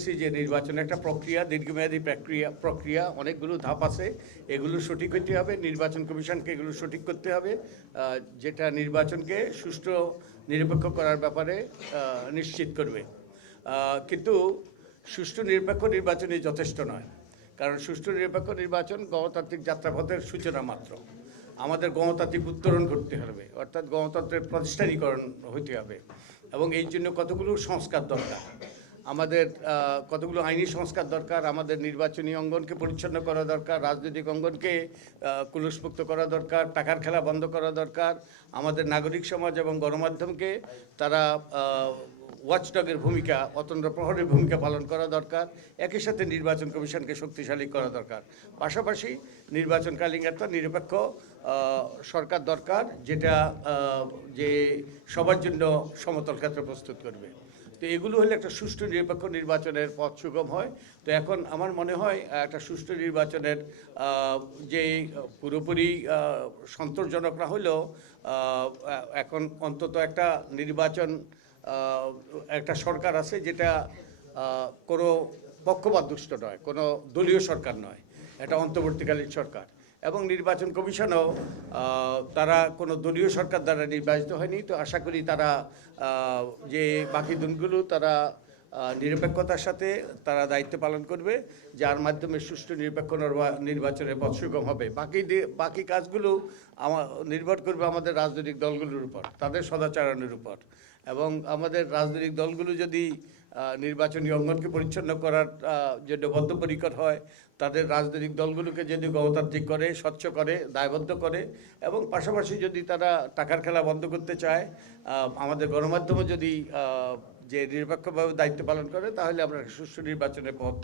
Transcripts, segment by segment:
বলেছি যে নির্বাচন একটা প্রক্রিয়া, দীর্ঘমেয়াদী প্রক্রিয়া, অনেকগুলো ধাপ আছে, এগুলো সঠিক হতে হবে। নির্বাচন কমিশনকে এগুলো সঠিক করতে হবে, যেটা নির্বাচনকে সুষ্ঠু নিরপেক্ষ করার ব্যাপারে নিশ্চিত করবে। কিন্তু সুষ্ঠু নিরপেক্ষ নির্বাচনই যথেষ্ট নয়, কারণ সুষ্ঠু নিরপেক্ষ নির্বাচন গণতান্ত্রিক যাত্রাপথের সূচনা মাত্র। আমাদের গণতান্ত্রিক উত্তরণ করতে হবে, অর্থাৎ গণতন্ত্রের প্রতিষ্ঠানীকরণ হইতে হবে, এবং এই জন্য কতগুলো সংস্কার দরকার। আমাদের কতগুলো আইনি সংস্কার দরকার, আমাদের নির্বাচনী অঙ্গনকে পরিচ্ছন্ন করা দরকার, রাজনৈতিক অঙ্গনকে কুলুষমুক্ত করা দরকার, টাকার খেলা বন্ধ করা দরকার, আমাদের নাগরিক সমাজ এবং গণমাধ্যমকে তারা ওয়াচডগের ভূমিকা, অতন্দ্র প্রহরের ভূমিকা পালন করা দরকার। একই সাথে নির্বাচন কমিশনকে শক্তিশালী করা দরকার। পাশাপাশি নির্বাচনকালীন একটা নিরপেক্ষ সরকার দরকার, যেটা যে সবার জন্য সমতল ক্ষেত্র প্রস্তুত করবে। তো এগুলো হলে একটা সুষ্ঠু নিরপেক্ষ নির্বাচনের পথ সুগম হয়। তো এখন আমার মনে হয় একটা সুষ্ঠু নির্বাচনের যে পুরোপুরি সন্তোষজনক না হলেও এখন অন্তত একটা নির্বাচন, একটা সরকার আছে যেটা কোনো পক্ষপাতদুষ্ট নয়, কোনো দলীয় সরকার নয়, এটা অন্তর্বর্তীকালীন সরকার। এবং নির্বাচন কমিশনও তারা কোনো দলীয় সরকার দ্বারা নির্বাচিত হয়নি। তো আশা করি তারা যে বাকি দিনগুলো তারা নিরপেক্ষতার সাথে তারা দায়িত্ব পালন করবে, যার মাধ্যমে সুষ্ঠু নিরপেক্ষ নির্বাচনের পথ সুগম হবে। বাকি কাজগুলো নির্ভর করবে আমাদের রাজনৈতিক দলগুলোর উপর, তাদের সদাচরণের উপর। এবং আমাদের রাজনৈতিক দলগুলো যদি নির্বাচনী অঙ্গনকে পরিচ্ছন্ন করার জন্য বদ্ধপরিকর হয়, তাদের রাজনৈতিক দলগুলোকে যদি গণতান্ত্রিক করে, স্বচ্ছ করে, দায়বদ্ধ করে, এবং পাশাপাশি যদি তারা টাকার খেলা বন্ধ করতে চায়, আমাদের গণমাধ্যমও যদি যে নিরপেক্ষভাবে দায়িত্ব পালন করে, তাহলে আমরা সুষ্ঠু নির্বাচনের পথ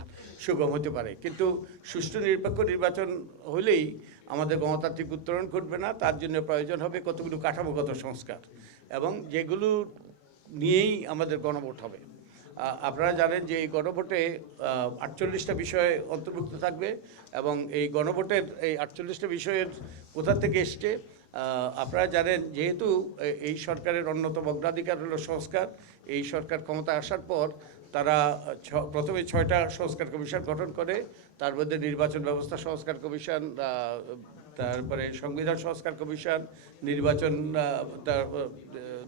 সুগম হতে পারে। কিন্তু সুষ্ঠু নিরপেক্ষ নির্বাচন হলেই আমাদের গণতান্ত্রিক উত্তরণ ঘটবে না, তার জন্য প্রয়োজন হবে কতগুলো কাঠামোগত সংস্কার, এবং যেগুলো নিয়েই আমাদের গণভোট হবে। আপনারা জানেন যে এই গণভোটে 48টা বিষয় অন্তর্ভুক্ত থাকবে, এবং এই গণভোটের এই 48টা বিষয়ের কোথা থেকে এসছে আপনারা জানেন। যেহেতু এই সরকারের অন্যতম অগ্রাধিকার হলো সংস্কার, এই সরকার ক্ষমতায় আসার পর তারা প্রথমে 6টা সংস্কার কমিশন গঠন করে, তার মধ্যে নির্বাচন ব্যবস্থা সংস্কার কমিশন, তারপরে সংবিধান সংস্কার কমিশন, নির্বাচন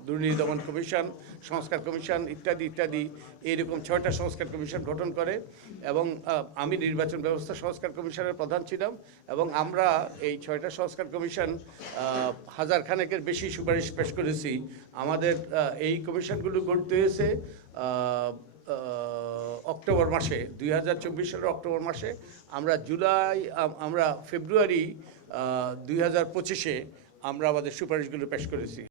দুর্নীতি দমন কমিশন, সংস্কার কমিশন ইত্যাদি ইত্যাদি, এইরকম 6টা সংস্কার কমিশন গঠন করে। এবং আমি নির্বাচন ব্যবস্থা সংস্কার কমিশনের প্রধান ছিলাম, এবং আমরা এই 6টা সংস্কার কমিশন 1000 খানেকের বেশি সুপারিশ পেশ করেছি। আমাদের এই কমিশনগুলো গঠিত হয়েছে অক্টোবর মাসে, 2024 সালের অক্টোবর মাসে। আমরা ফেব্রুয়ারি 2025-এ আমরা আমাদের সুপারিশগুলো পেশ করেছি।